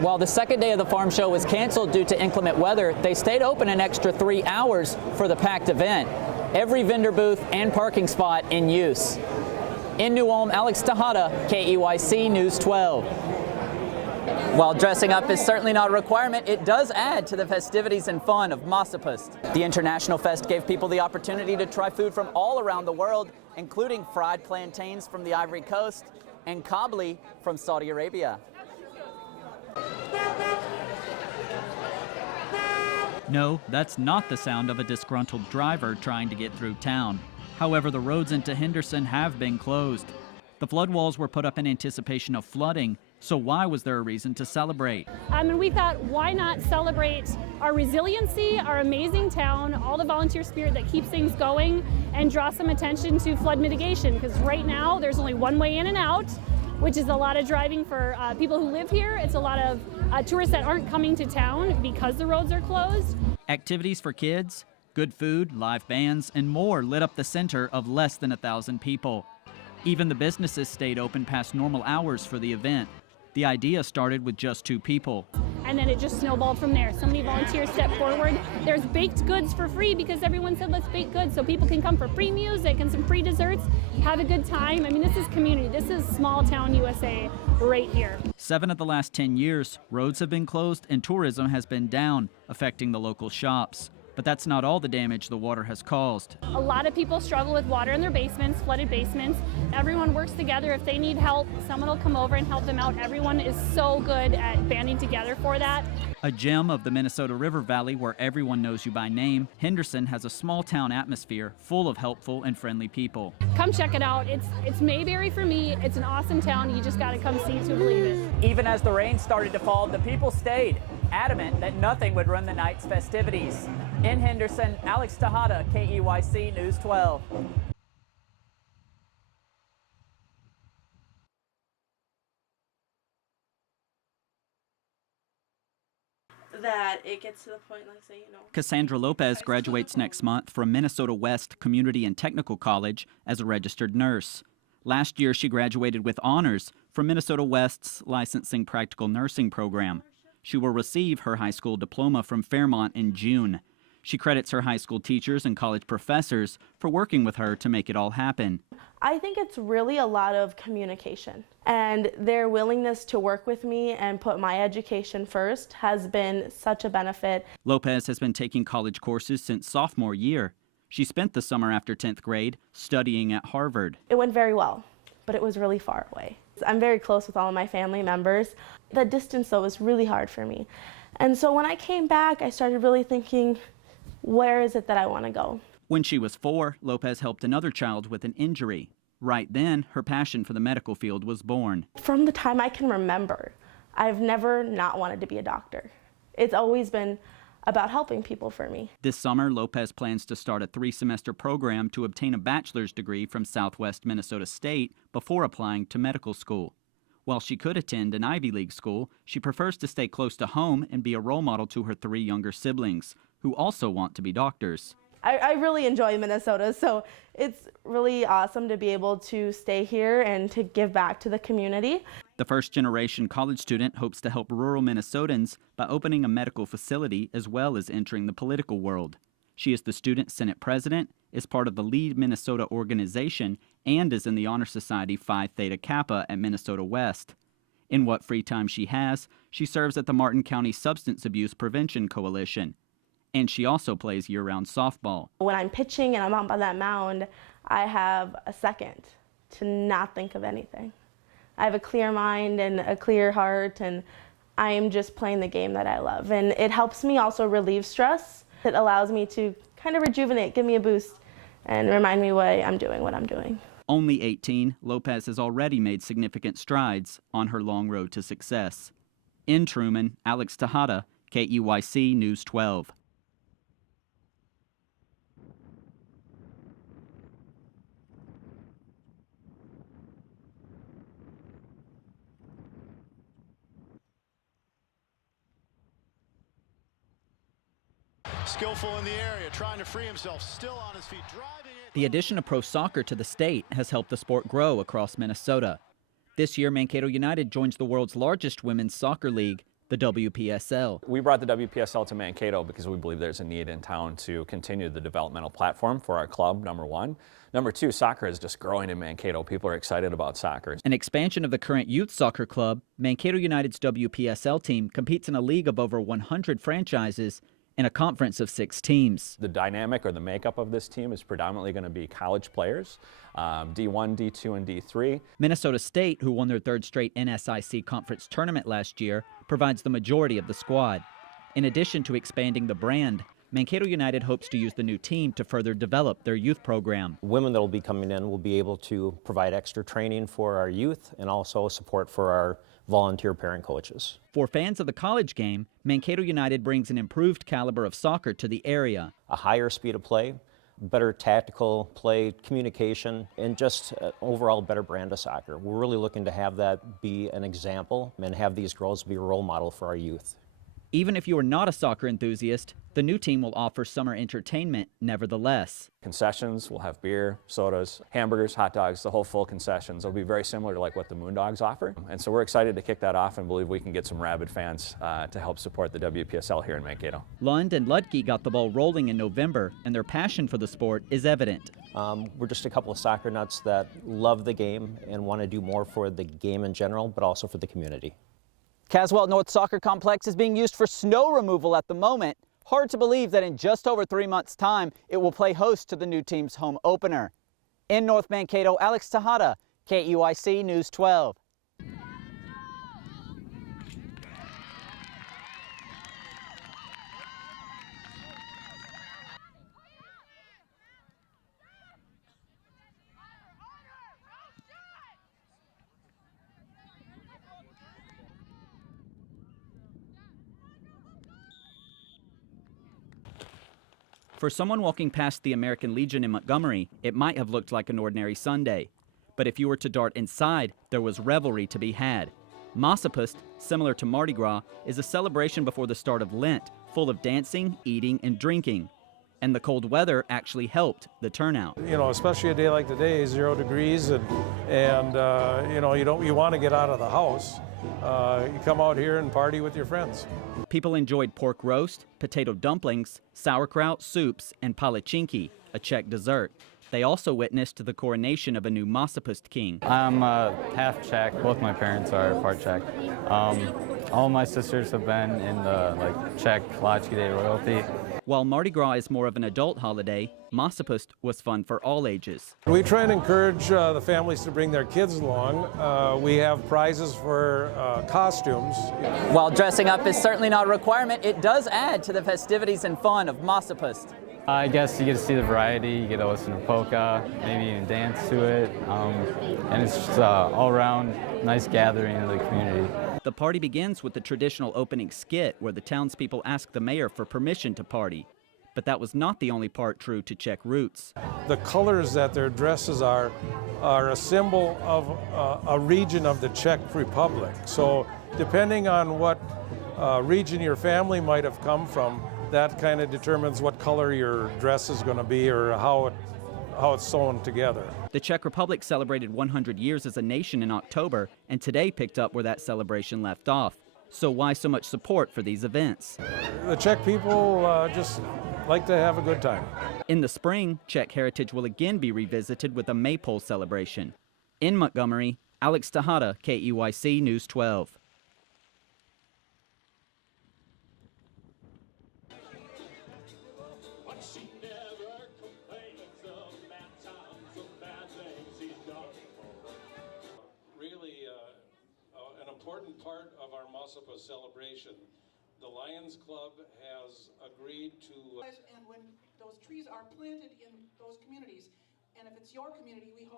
While the second day of the farm show was canceled due to inclement weather, they stayed open an extra 3 hours for the packed event. Every vendor booth and parking spot in use. In New Ulm, Alex Tejada, KEYC News 12. While dressing up is certainly not a requirement, it does add to the festivities and fun of Masopust. The International Fest gave people the opportunity to try food from all around the world, including fried plantains from the Ivory Coast and kabli from Saudi Arabia. No, that's not the sound of a disgruntled driver trying to get through town. However, the roads into Henderson have been closed. The flood walls were put up in anticipation of flooding, so why was there a reason to celebrate? And we thought, why not celebrate our resiliency, our amazing town, all the volunteer spirit that keeps things going, and draw some attention to flood mitigation, because right now there's only one way in and out, which is a lot of driving for people who live here. It's a lot of tourists that aren't coming to town because the roads are closed. Activities for kids, good food, live bands, and more lit up the center of less than 1,000 people. Even the businesses stayed open past normal hours for the event. The idea started with just 2 people. And then it just snowballed from there. So many volunteers stepped forward. There's baked goods for free because everyone said let's bake goods so people can come for free music and some free desserts, have a good time. I mean, this is community. This is small town USA right here. 7 of the last 10 years, roads have been closed and tourism has been down, affecting the local shops. But that's not all the damage the water has caused. A lot of people struggle with water in their basements, flooded basements. Everyone works together. If they need help, someone will come over and help them out. Everyone is so good at banding together for that. A gem of the Minnesota River Valley where everyone knows you by name, Henderson has a small town atmosphere full of helpful and friendly people. Come check it out. It's Mayberry for me. It's an awesome town. You just got to come see to believe it. Even as the rain started to fall, the people stayed, adamant that nothing would ruin the night's festivities. In Henderson, Alex Tejada, KEYC News 12. That it gets to the point, like, say, Cassandra Lopez graduates next month from Minnesota West Community and Technical College as a registered nurse. Last year, she graduated with honors from Minnesota West's licensing practical nursing program. She will receive her high school diploma from Fairmont in June. She credits her high school teachers and college professors for working with her to make it all happen. I think it's really a lot of communication, and their willingness to work with me and put my education first has been such a benefit. Lopez has been taking college courses since sophomore year. She spent the summer after 10th grade studying at Harvard. It went very well, but it was really far away. I'm very close with all of my family members. The distance, though, was really hard for me. And so when I came back, I started really thinking, where is it that I want to go? When she was 4, Lopez helped another child with an injury. Right then, her passion for the medical field was born. From the time I can remember, I've never not wanted to be a doctor. It's always been about helping people for me. This summer, Lopez plans to start a 3-semester program to obtain a bachelor's degree from Southwest Minnesota State before applying to medical school. While she could attend an Ivy League school, she prefers to stay close to home and be a role model to her 3 younger siblings, who also want to be doctors. I really enjoy Minnesota, so it's really awesome to be able to stay here and to give back to the community. The first-generation college student hopes to help rural Minnesotans by opening a medical facility as well as entering the political world. She is the Student Senate President, is part of the Lead Minnesota organization, and is in the Honor Society Phi Theta Kappa at Minnesota West. In what free time she has, she serves at the Martin County Substance Abuse Prevention Coalition. And she also plays year-round softball. When I'm pitching and I'm up on that mound, I have a second to not think of anything. I have a clear mind and a clear heart, and I am just playing the game that I love. And it helps me also relieve stress. It allows me to kind of rejuvenate, give me a boost, and remind me why I'm doing what I'm doing. Only 18, Lopez has already made significant strides on her long road to success. In Truman, Alex Tejada, KEYC News 12. Skillful in the area, trying to free himself, still on his feet, driving it. The addition of pro soccer to the state has helped the sport grow across Minnesota. This year, Mankato United joins the world's largest women's soccer league, the WPSL. We brought the WPSL to Mankato because we believe there's a need in town to continue the developmental platform for our club, number one. Number two, soccer is just growing in Mankato. People are excited about soccer. An expansion of the current youth soccer club, Mankato United's WPSL team competes in a league of over 100 franchises in a conference of 6 teams. The dynamic or the makeup of this team is predominantly going to be college players, D1, D2, and D3. Minnesota State, who won their 3rd straight NSIC conference tournament last year, provides the majority of the squad. In addition to expanding the brand, Mankato United hopes to use the new team to further develop their youth program. Women that will be coming in will be able to provide extra training for our youth and also support for our volunteer parent coaches. For fans of the college game, Mankato United brings an improved caliber of soccer to the area. A higher speed of play, better tactical play, communication, and just overall better brand of soccer. We're really looking to have that be an example and have these girls be a role model for our youth. Even if you are not a soccer enthusiast, the new team will offer summer entertainment nevertheless. Concessions, we'll have beer, sodas, hamburgers, hot dogs, the whole full concessions. They'll be very similar to like what the Moondogs offer. And so we're excited to kick that off and believe we can get some rabid fans to help support the WPSL here in Mankato. Lund and Ludke got the ball rolling in November, and their passion for the sport is evident. We're just a couple of soccer nuts that love the game and want to do more for the game in general, but also for the community. Caswell North Soccer Complex is being used for snow removal at the moment. Hard to believe that in just over 3 months' time, it will play host to the new team's home opener. In North Mankato, Alex Tejada, KEYC News 12. For someone walking past the American Legion in Montgomery, it might have looked like an ordinary Sunday. But if you were to dart inside, there was revelry to be had. Masopust, similar to Mardi Gras, is a celebration before the start of Lent, full of dancing, eating, and drinking. And the cold weather actually helped the turnout. You know, especially a day like today, 0 degrees, and you know, you want to get out of the house. You come out here and party with your friends. People enjoyed pork roast, potato dumplings, sauerkraut, soups, and palichinki, a Czech dessert. They also witnessed the coronation of a new Masopust king. I'm half Czech. Both my parents are part Czech. All my sisters have been in the Czech Lachky Day royalty. While Mardi Gras is more of an adult holiday, Masopust was fun for all ages. We try and encourage the families to bring their kids along. We have prizes for costumes. While dressing up is certainly not a requirement, it does add to the festivities and fun of Masopust. I guess you get to see the variety, you get to listen to polka, maybe even dance to it, and it's just all around nice gathering of the community. The party begins with the traditional opening skit where the townspeople ask the mayor for permission to party. But that was not the only part true to Czech roots. The colors that their dresses are a symbol of a region of the Czech Republic. So depending on what region your family might have come from, that kind of determines what color your dress is going to be or how it's sewn together. The Czech Republic celebrated 100 years as a nation in October, and today picked up where that celebration left off. So why so much support for these events? The Czech people just like to have a good time. In the spring, Czech heritage will again be revisited with a Maypole celebration. In Montgomery, Alex Tejada, KEYC News 12. Important part of our Masopust celebration. The Lions Club has agreed to... And when those trees are planted in those communities, and if it's your community, we hope